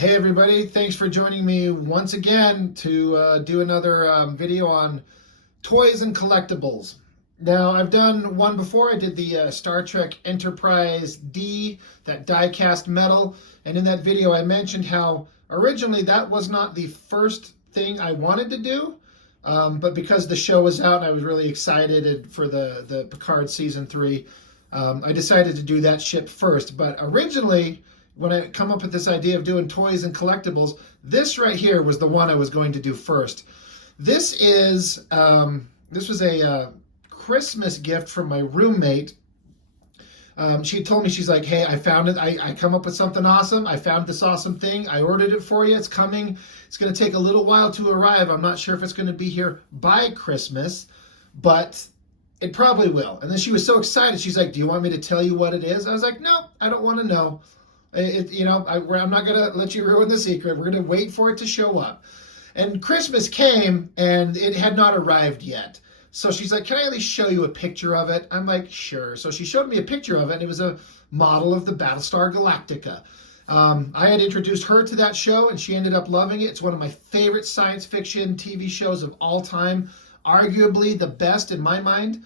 Hey everybody, thanks for joining me once again to do another video on toys and collectibles. Now, I've done one before. I did the Star Trek Enterprise D, that die-cast metal, and in that video I mentioned how originally that was not the first thing I wanted to do, but because the show was out and I was really excited for the Picard Season 3, I decided to do that ship first. But originally, when I come up with this idea of doing toys and collectibles, this right here was the one I was going to do first. This was a Christmas gift from my roommate. She told me, she's like, hey, I found it. I come up with something awesome. I found this awesome thing. I ordered it for you. It's coming. It's going to take a little while to arrive. I'm not sure if it's going to be here by Christmas, but it probably will. And then she was so excited. She's like, do you want me to tell you what it is? I was like, no, I don't want to know. I'm not going to let you ruin the secret. We're going to wait for it to show up. And Christmas came, and it had not arrived yet. So she's like, can I at least show you a picture of it? I'm like, sure. So she showed me a picture of it, and it was a model of the Battlestar Galactica. I had introduced her to that show, and she ended up loving it. It's one of my favorite science fiction TV shows of all time, arguably the best in my mind.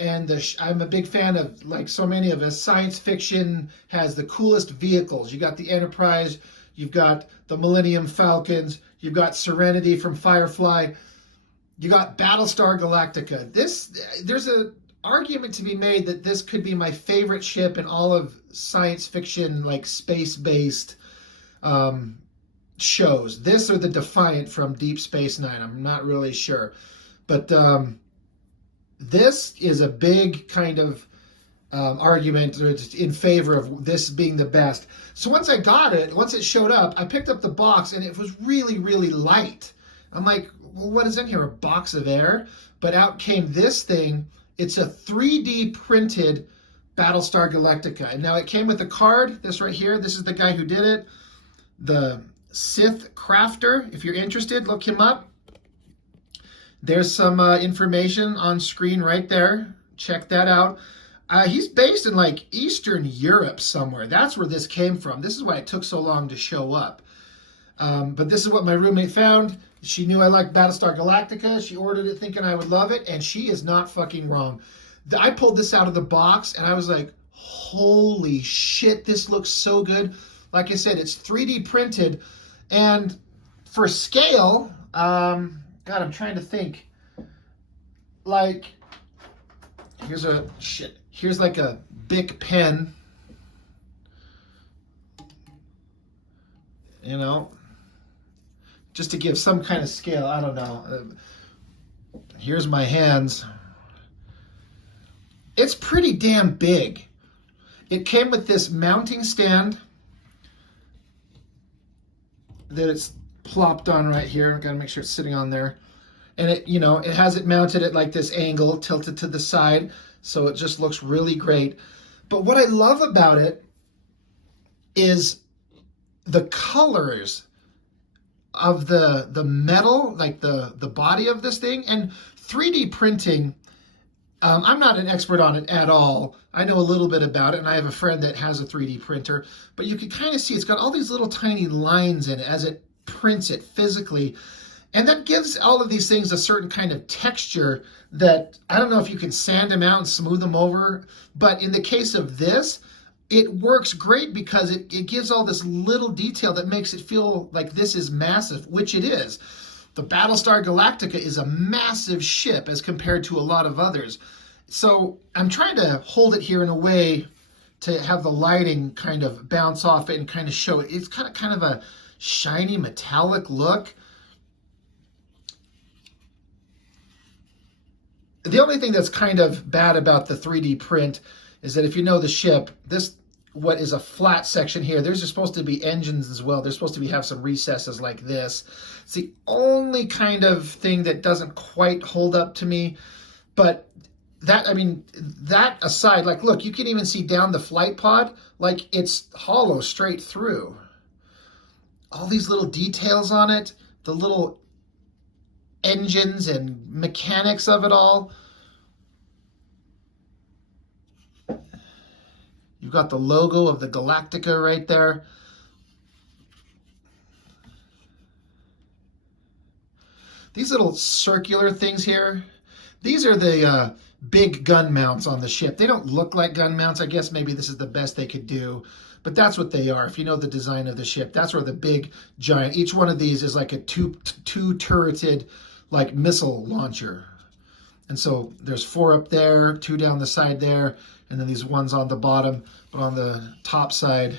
And I'm a big fan of, like so many of us, science fiction has the coolest vehicles. You got the Enterprise, you've got the Millennium Falcons, you've got Serenity from Firefly, you got Battlestar Galactica. There's an argument to be made that this could be my favorite ship in all of science fiction, like space-based shows. This or the Defiant from Deep Space Nine, I'm not really sure. But this is a big kind of argument in favor of this being the best. So once I got it, once it showed up, I picked up the box and it was really, really light. I'm like, well, what is in here? A box of air? But out came this thing. It's a 3D printed Battlestar Galactica. And now it came with a card, this right here. This is the guy who did it, the Sith Crafter. If you're interested, look him up. There's some information on screen right there. Check that out. He's based in like Eastern Europe somewhere. That's where this came from. This is why it took so long to show up. But this is what my roommate found. She knew I liked Battlestar Galactica. She ordered it thinking I would love it, and she is not fucking wrong. I pulled this out of the box, and I was like, holy shit, this looks so good. Like I said, it's 3D printed, and for scale, God, I'm trying to think. Like, here's like a Bic pen. You know, just to give some kind of scale. I don't know. Here's my hands. It's pretty damn big. It came with this mounting stand that it's plopped on right here. Got to make sure it's sitting on there. And it has it mounted at like this angle, tilted to the side, so it just looks really great. But what I love about it is the colors of the metal, like the body of this thing, and 3D printing. I'm not an expert on it at all. I know a little bit about it, and I have a friend that has a 3D printer, but you can kind of see it's got all these little tiny lines in it as it prints it physically. And that gives all of these things a certain kind of texture that I don't know if you can sand them out and smooth them over. But in the case of this, it works great because it gives all this little detail that makes it feel like this is massive, which it is. The Battlestar Galactica is a massive ship as compared to a lot of others. So I'm trying to hold it here in a way to have the lighting kind of bounce off it and kind of show it. It's kind of a shiny metallic look. The only thing that's kind of bad about the 3D print is that if you know the ship, what is a flat section here, there's supposed to be engines as well. There's supposed to have some recesses like this. It's the only kind of thing that doesn't quite hold up to me. But that aside, like, look, you can even see down the flight pod, like it's hollow straight through. All these little details on it, the little engines and mechanics of it all. You've got the logo of the Galactica right there. These little circular things here, these are the big gun mounts on the ship. They don't look like gun mounts. I guess maybe this is the best they could do, but that's what they are. If you know the design of the ship, that's where the big giant, each one of these is like a two turreted like missile launcher. And so there's 4 up there, 2 down the side there, and then these ones on the bottom, but on the top side,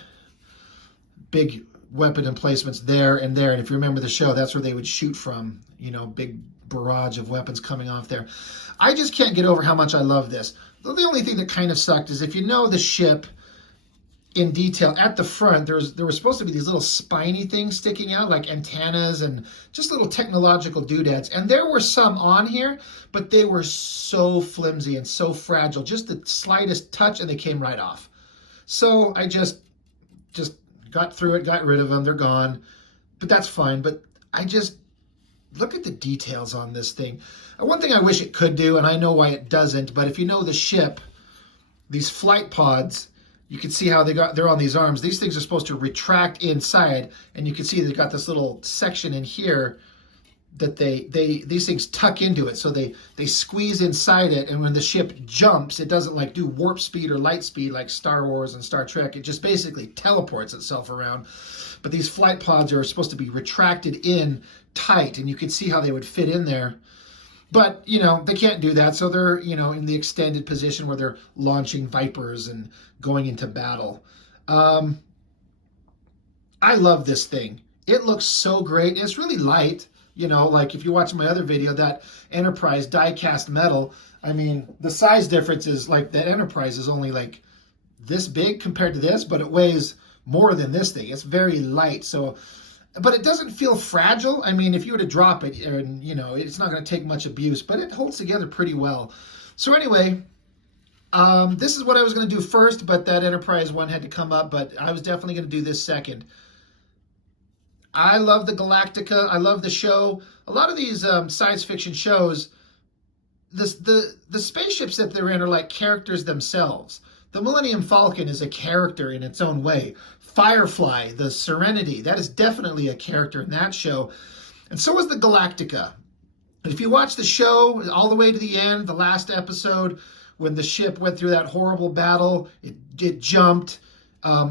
big weapon emplacements there and there. And if you remember the show, that's where they would shoot from, you know, big barrage of weapons coming off there. I just can't get over how much I love this. The only thing that kind of sucked is if you know the ship in detail, at the front, there were supposed to be these little spiny things sticking out, like antennas and just little technological doodads. And there were some on here, but they were so flimsy and so fragile. Just the slightest touch and they came right off. So I just got through it, got rid of them. They're gone. But that's fine. But I just look at the details on this thing. One thing I wish it could do, and I know why it doesn't, but if you know the ship, these flight pods, you can see how they're on these arms. These things are supposed to retract inside, and you can see they've got this little section in here that these things tuck into it. So they squeeze inside it, and when the ship jumps, it doesn't like do warp speed or light speed like Star Wars and Star Trek. It just basically teleports itself around. But these flight pods are supposed to be retracted in tight, and you can see how they would fit in there. But, you know, they can't do that, so they're, you know, in the extended position where they're launching Vipers and going into battle. I love this thing. It looks so great. It's really light, you know, like if you watch my other video, that Enterprise die-cast metal, I mean, the size difference is like that Enterprise is only like this big compared to this, but it weighs more than this thing. It's very light, so... But it doesn't feel fragile. I mean, if you were to drop it, and you know, it's not going to take much abuse, but it holds together pretty well. So anyway, this is what I was going to do first, but that Enterprise one had to come up, but I was definitely going to do this second. I love the Galactica. I love the show. A lot of these science fiction shows, the spaceships that they're in are like characters themselves. The Millennium Falcon is a character in its own way. Firefly, the Serenity, that is definitely a character in that show. And so is the Galactica. And if you watch the show all the way to the end, the last episode, when the ship went through that horrible battle, it jumped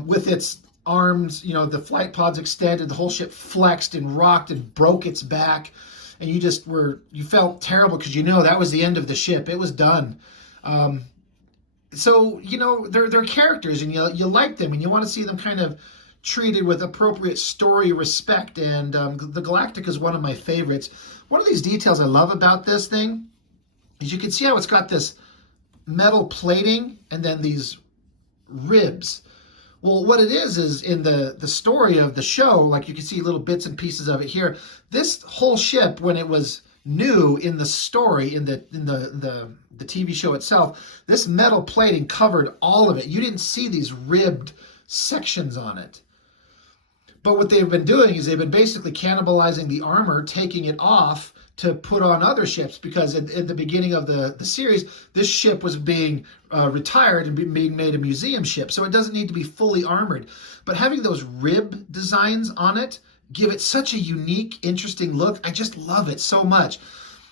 with its arms, you know, the flight pods extended, the whole ship flexed and rocked and broke its back. And you felt terrible because you know that was the end of the ship. It was done. So, you know, they're characters, and you like them, and you want to see them kind of treated with appropriate story respect, and the Galactica is one of my favorites. One of these details I love about this thing is you can see how it's got this metal plating and then these ribs. Well, what it is in the story of the show, like you can see little bits and pieces of it here, this whole ship, when it was new in the story, in the TV show itself, this metal plating covered all of it. You didn't see these ribbed sections on it. But what they've been doing is they've been basically cannibalizing the armor, taking it off to put on other ships, because at the beginning of the series, this ship was being retired and being made a museum ship, so it doesn't need to be fully armored. But having those rib designs on it give it such a unique, interesting look. I just love it so much.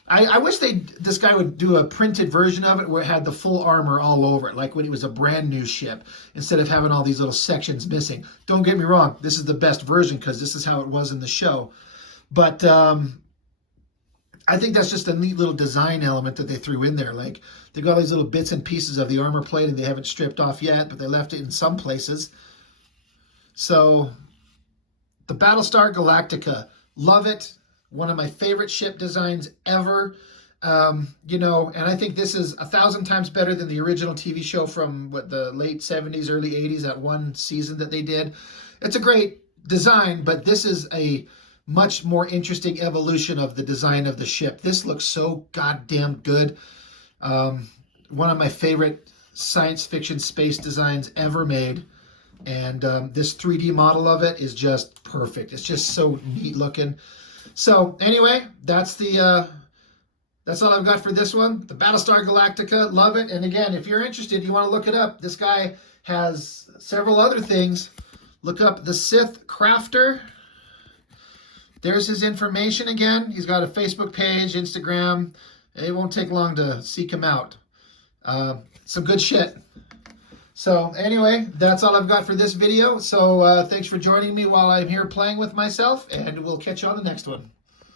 I wish this guy would do a printed version of it where it had the full armor all over it, like when it was a brand new ship, instead of having all these little sections missing. Don't get me wrong, this is the best version because this is how it was in the show. But I think that's just a neat little design element that they threw in there. Like, they got all these little bits and pieces of the armor plating they haven't stripped off yet, but they left it in some places. So, the Battlestar Galactica, love it. One of my favorite ship designs ever. You know, and I think this is 1,000 times better than the original TV show from the late 70s, early 80s, that one season that they did. It's a great design, but this is a much more interesting evolution of the design of the ship. This looks so goddamn good. One of my favorite science fiction space designs ever made. And this 3D model of it is just perfect. It's just so neat looking. So anyway, that's all I've got for this one. The Battlestar Galactica, love it. And again, if you're interested, you want to look it up. This guy has several other things. Look up the Sith Crafter. there's his information again. He's got a Facebook page, Instagram. It won't take long to seek him out. Some good shit. So anyway, that's all I've got for this video. So thanks for joining me while I'm here playing with myself, and we'll catch you on the next one.